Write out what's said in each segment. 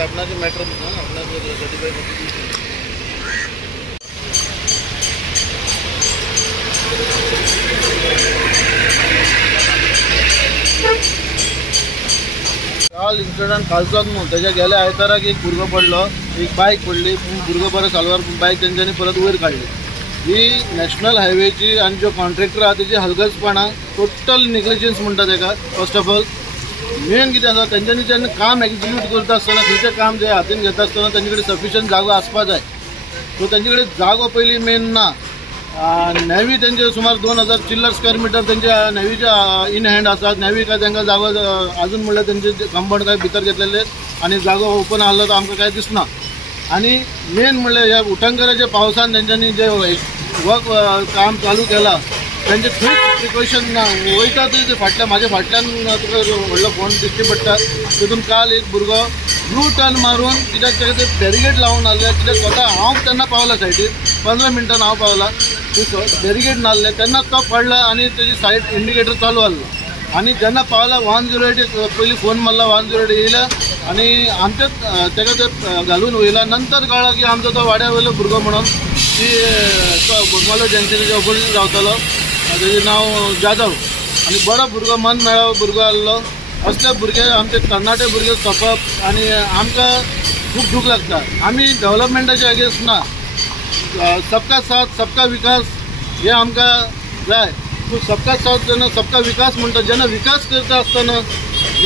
आपणाचे matter ना आपणाचे certified काल incident कालचोच न्हू त्याच्या गेल्या आयताराक एक भुरगो पडलो, एक बायक पडली, भुरगो बरो चालवार बायक तेंच्यांनी परत वयर काडली। ही नॅशनल हायवेची आणि जो कॉन्ट्रॅक्टर आहा तेजी हलगर्जपणा, टोटल नेग्लिजन्स म्हणटा तेका। फर्स्ट ऑफ ऑल मेन कितें आसा तेंच्यांनी जेन्ना काम एक्झिक्यूट करता आसतना खंयचें काम जे हातीन घेता आसतना तेंचे कडेन सफिशियंट जागो आसपा जाय। सो तेंचे कडेन जागो पयलीं मेन ना। नेवी तेंचे सुमार 2000 चिल्लर स्क्वेअर मीटर तेंच्या नेवीच्या इन हँड आसात। नेवी काय तांकां जागो अजून म्हणल्यार तेंचे कंपाऊंड काय भितर घेतलेले आणि जागो ओपन आसलो तो आमकां काय दिसना। आणि मेन म्हणल्यार ह्या उटंकराच्या पावसान तेंच्यांनी जे वर्क काम चालू केला त्यांचे खंयच प्रिकॉशन ना। वयता ते फाटल्या म्हाज्या फाटल्यान तुका व्हडलो फोन दिश्टी पडटा, तितून काल एक भुरगो ब्लू टर्न मारून कित्याक तेका ते बॅरिगेड लावून आसले, कित्याक स्वता हांव तेन्ना पावला सायडीर 15 मिनटान हांव पावला, बॅरिगेड नासले तेन्ना तो पडला आणि तेजी सायड इंडिकेटर चालू आसलो। आणि जेन्ना पावला 108 पयलीं फोन मारला, 108 येयला आणि आमच्याच तेका ते घालून वयला। नंतर कळ्ळा की आमचो तो वाड्या वयलो भुरगो म्हणून की तो बोगमालो जंक्शनाच्या ऑपोजीट रावतालो, तेजें नांव जाधव आणि बरो भुरगो मन मेळाव भुरगो आसलो। असले भुरगे आमचे तरणाटे भुरगे सोंपप आणि आमकां खूब दूख लागता। आमी डेव्हलपमेंटाच्या अगेन्स्ट ना, सबका साथ सबका विकास हे आमकां जाय। तूं सबका साथ जेन्ना सबका विकास म्हणटा, जेन्ना विकास करता आसतना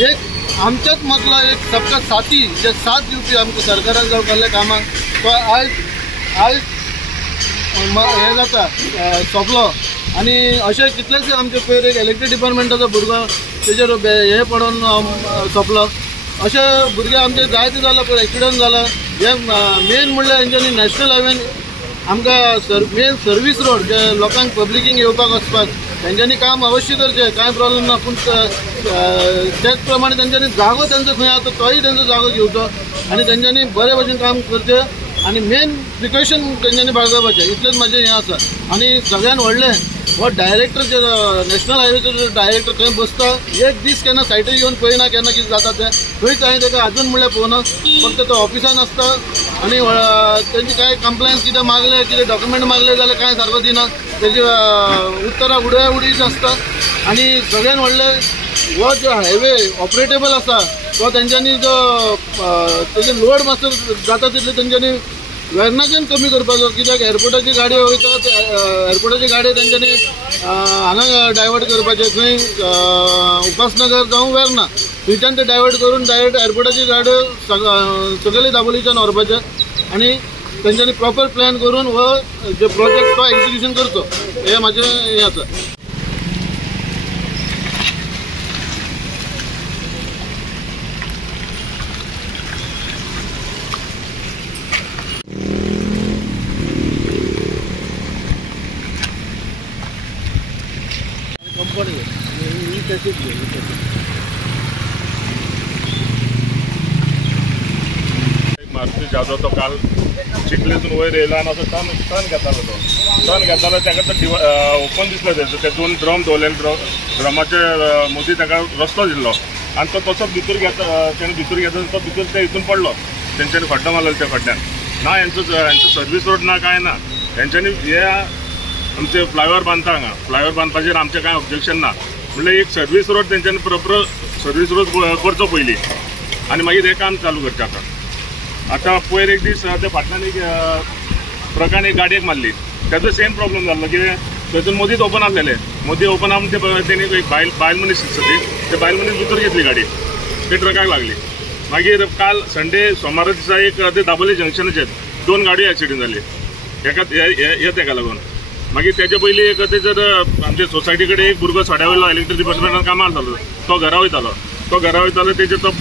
एक आमच्याच मदलो एक सबका साथी जे साथ दिवपी आमकां सरकारान जावं केल्ल्या कामाक तो आयज हे जाता सोंपलो। आणि अशे कितलेशे आमचे पयर एक इलेक्ट्रीक डिपार्टमेंटाचो भुरगो तेजेर हे पडून सोंपलो। अशे भुरगे आमचे जायते जाला, पळय एक्सिडंट जाला। हे मेन म्हणल्यार हेंच्यांनी नॅशनल हायवेन आमकां मेन सर्वीस रोड जे लोकांक पब्लिकींक येवपाक वचपाक तेंच्यांनी काम अवश्य करचें, कांय प्रॉब्लेम ना। पूण त्याच प्रमाणे तेंच्यांनी जागो तेंचो खंय आसा तोय तेंचो जागो घेवचो आणि तेंच्यांनी बरे भशेन काम करचें आणि मेन प्रिकॉशन तेंच्यांनी बाळगपाचें, इतलेंच म्हाजें हें आसा। आणि सगळ्यान व्हडलें हो डायरेक्टर जे नॅशनल हायवेचो जो डायरेक्टर थंय बसता, एक दीस केन्ना सायटीर येवन पळयना केन्ना कितें जाता तें। थंयच हांवें ताका अजून म्हणल्यार पळोवना, फक्त तो ऑफिसान आसता आणि तेंची काय कंप्लेंट कितें मागले, कितें डॉक्युमेंट मागले जाल्यार कांय सारको दिना, तेजी उत्तरां उडया उडीच आसता। आणि सगळ्यान व्हडलें हो जो हायवे ऑपरेटेबल आसा तो तेंच्यांनी जो तेजे लोड मातसो जाता तितले तेंच्यांनी वेर्नाच्यान कमी करपाचो, कित्याक एअरपोर्टाची गाडयो वयता एअरपोर्टाची गाडयो तेंच्यांनी हांगा डायवर्ट करपाचे, खंय उपासनगर जावं वेर्ना थंयच्यान ते डायवर्ट करून डायरेक्ट एअरपोर्टाची गाडयो सकयली दाबोलीच्यान व्हरपाचे आणि तेंच्यांनी प्रॉपर प्लॅन करून हो जे प्रोजेक्ट तो एक्झिक्युशन करचो, हे म्हाजें हें आसा। मारुती जाधव तो काल चिखलेतून वयर येयला आणि असो टर्न घेतालो ताका तो ओपन दिसलो ते 2 ड्रम दवरलेले, ड्रमाचे मदीं ताका रस्तो दिल्लो आणि तो तसो भितर घेता तो भितर ते हितून पडलो। तेंच्यांनी खड्डो मारलो त्या खड्ड्यान ना, हेंचो सर्वीस रोड ना काय ना। तेंच्यांनी हे आमचे फ्लायओव्हर बांदता, हांगा फ्लायओव्हर बांदपाचेर आमचें कांय ऑब्जेक्शन ना, म्हणल्यार एक सर्वीस रोड तेंच्यांनी प्रॉपर सर्वीस रोड करचो पयलीं आणि मागीर हें काम चालू करचें। आतां पयर एक दीस ते फाटल्यान एक ट्रकान एक गाडयेक मारली, तेजो सेम प्रॉब्लम जाल्लो, कितें थंयसून मदींच ओपन आसलेलें, मदीं ओपन आसून तेणी एक बायल मनीस दिसता ते बायल मनीस भितर घेतली गाडी, ते ट्रकाक लागली। मागीर काल संडे सोमारा दिसा एक ते दाबोली जंक्शनाचेर 2 गाडयो एक्सिडेंट जाली, तेका लागून। मागीर तेजे पयलीं एक जर आमचे सोसायटी कडेन एक भुरगो सोड्या वयलो इलेक्ट्रीक डिपार्टमेंटान कामार जालो, तो घरा वयतालो तेजेर तो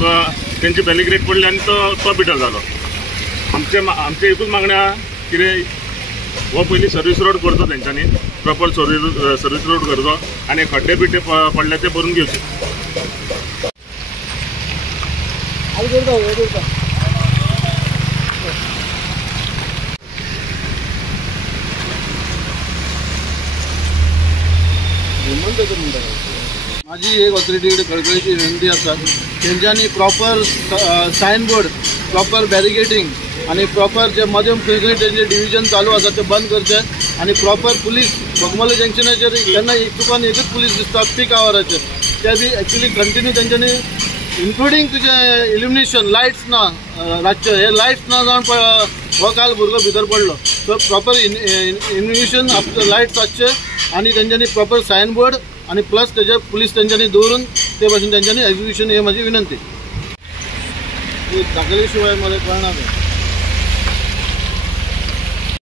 तेंची बॅरिकेड पडली आनी तो पिड्डल जालो। आमचे एकूच मागण्या कितें हो पयलीं सर्वीस रोड करचो तेंच्यांनी, प्रॉपर सर्वीस रोड करचो आनी खड्डे बिड्डे पडले ते भरून घेवचे। माझी एक ऑथॉरिटी कडेन कळकळीची विनंती आसा, तेंच्यांनी प्रॉपर सायनबोर्ड, प्रॉपर बॅरिकेडिंग आणि प्रॉपर जे मध्यम खंय खंय तेंचे डिव्हिजन चालू आसा ते बंद करचे आणि प्रॉपर पुलीस बोगमालो जंक्शनाचेर केन्ना चुकून एकच पुलीस दिसता पीक आवराचेर, ते बी एक्चुली कंटिन्यू तेंच्यांनी इन्क्लुडींग तुजे इल्युमिनेशन लायट्स ना रातचे, हे लायट्स ना जावन हो काल भुरगो भितर पडलो. सो प्रॉपर इल्युमिनेशन लायट्स आसचे आणि तेंच्यांनी प्रॉपर सायनबोर्ड आणि प्लस तेजे पुलीस तेंच्यांनी दवरून ते भाशेन तेंच्यांनी एक्झिक्युशन, हे माझी विनंती. दाखयल्या शिवाय मला कळना.